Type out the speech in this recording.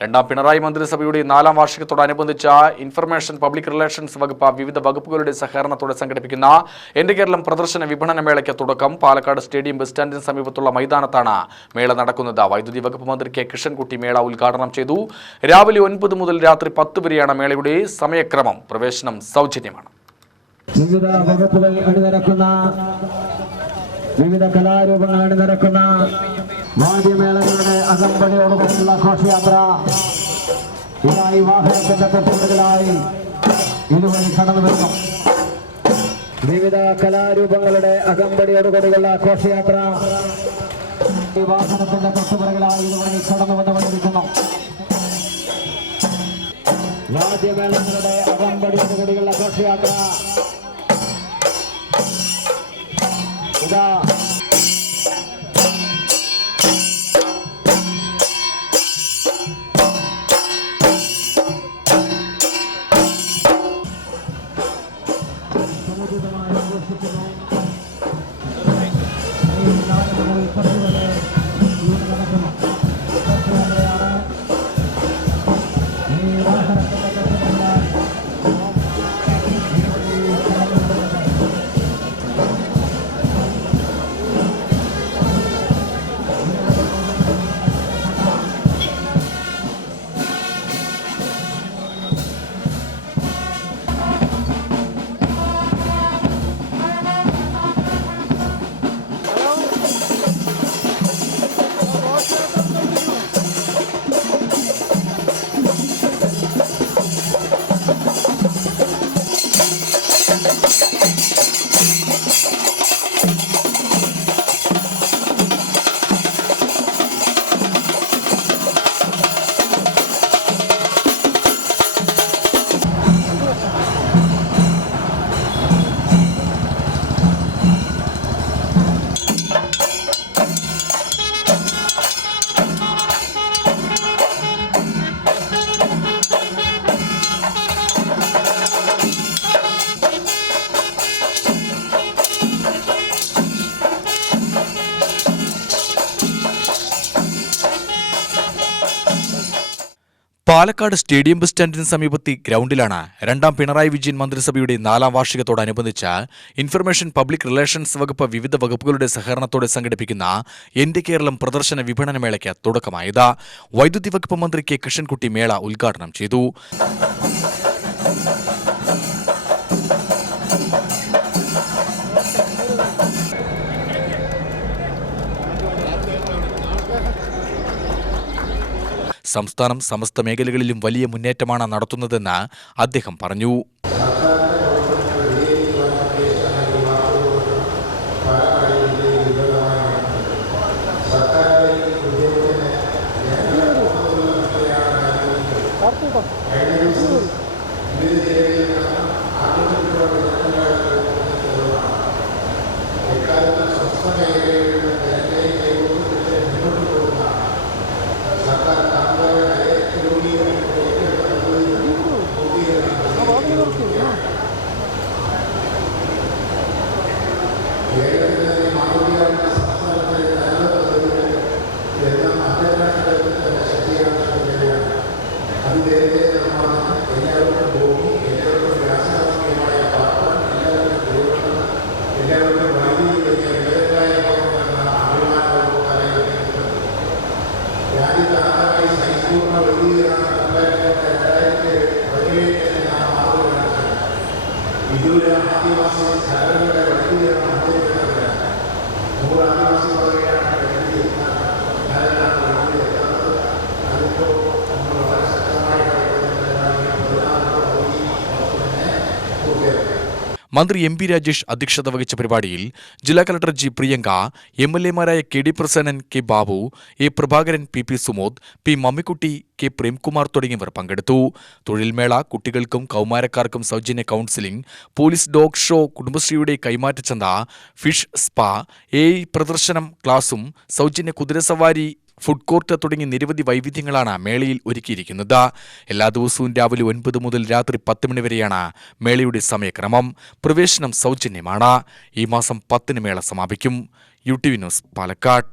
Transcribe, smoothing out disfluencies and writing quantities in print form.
രണ്ടാം പിണറായി മന്ത്രിസഭയുടെ 4ാം വാർഷികത്തോടനുബന്ധിച്ച് ഇൻഫർമേഷൻ പബ്ലിക് റിലേഷൻസ് വകുപ്പ് വിവിധ വകുപ്പുകളുടെ സഹകരണത്തോടെ സംഘടിപ്പിക്കുന്ന എന്റെ കേരളം പ്രദർശന വിപണന മേളയ്ക്ക് തുടക്കം. പാലക്കാട് സ്റ്റേഡിയം ബസ് സ്റ്റാൻഡിന് സമീപത്തുള്ള മൈതാനത്താണ് മേള നടക്കുന്നത്. വൈദ്യുതി വകുപ്പ് മന്ത്രി കെ കൃഷ്ണൻകുട്ടി മേള ഉദ്ഘാടനം ചെയ്തു. രാവിലെ 9 മുതൽ രാത്രി 10 വരെയാണ് മേളയുടെ സമയക്രമം. പ്രവേശനം സൗജന്യമാണ്. വിവിധ വകുപ്പുകൾ അണിനിരക്കുന്ന വിവിധ കലാരൂപങ്ങൾ അണിനിരക്കുന്ന വാദ്യമേളങ്ങളുടെ അകമ്പടിയോടുകൂടിയുള്ള ഘോഷയാത്ര ഇതായി വാഹനത്തിന്റെ തൊട്ടുപിറകിലായി ഇതുവഴി കടന്നു വരുന്നു. വിവിധ കലാരൂപങ്ങളുടെ അകമ്പടിയോടുകൂടിയുള്ള ഘോഷയാത്ര ഈ വാഹനത്തിന്റെ തൊട്ടുപിറകിലായി ഇതുവഴി കടന്നു വന്നുകൊണ്ടിരിക്കുന്നു. വാദ്യമേളങ്ങളുടെ അകമ്പടിയോടുകൂടിയുള്ള ഘോഷയാത്ര ഇതാ പാലക്കാട് സ്റ്റേഡിയം ബസ് സ്റ്റാൻഡിന് സമീപത്തെ ഗ്രൗണ്ടിലാണ് രണ്ടാം പിണറായി വിജയൻ മന്ത്രിസഭയുടെ 4ാം വാർഷികത്തോടനുബന്ധിച്ച് ഇൻഫർമേഷൻ പബ്ലിക് റിലേഷൻസ് വകുപ്പ് വിവിധ വകുപ്പുകളുടെ സഹകരണത്തോടെ സംഘടിപ്പിക്കുന്ന എന്റെ കേരളം പ്രദർശന വിപണന മേളയ്ക്ക് തുടക്കമായത്. വൈദ്യുതി വകുപ്പ് മന്ത്രി കെ കൃഷ്ണൻകുട്ടി മേള ഉദ്ഘാടനം ചെയ്തു. സംസ്ഥാനം സമസ്ത മേഖലകളിലും വലിയ മുന്നേറ്റമാണ് നടത്തുന്നതെന്ന് അദ്ദേഹം പറഞ്ഞു. മന്ത്രി എം പി രാജേഷ് അധ്യക്ഷത വഹിച്ച പരിപാടിയിൽ ജില്ലാ കളക്ടർ ജി പ്രിയങ്ക, എംഎൽഎമാരായ കെ ഡി പ്രസന്നൻ, കെ ബാബു, എ പ്രഭാകരൻ, പി സുമോദ്, പി മമ്മിക്കുട്ടി, കെ പ്രേംകുമാർ തുടങ്ങിയവർ പങ്കെടുത്തു. തൊഴിൽമേള, കുട്ടികൾക്കും കൗമാരക്കാർക്കും സൗജന്യ കൗൺസിലിംഗ്, പോലീസ് ഡോഗ് ഷോ, കുടുംബശ്രീയുടെ കൈമാറ്റച്ചന്ത, ഫിഷ് സ്പാ, AI പ്രദർശനം ക്ലാസും സൗജന്യ കുതിരസവാരി, ഫുഡ് കോർട്ട് തുടങ്ങി നിരവധി വൈവിധ്യങ്ങളാണ് മേളയിൽ ഒരുക്കിയിരിക്കുന്നത്. എല്ലാ ദിവസവും രാവിലെ 9 മുതൽ രാത്രി 10 മണി വരെയാണ് മേളയുടെ സമയക്രമം. പ്രവേശനം സൗജന്യമാണ്. ഈ മാസം 10 മേള സമാപിക്കും. UTV news, Palakkad.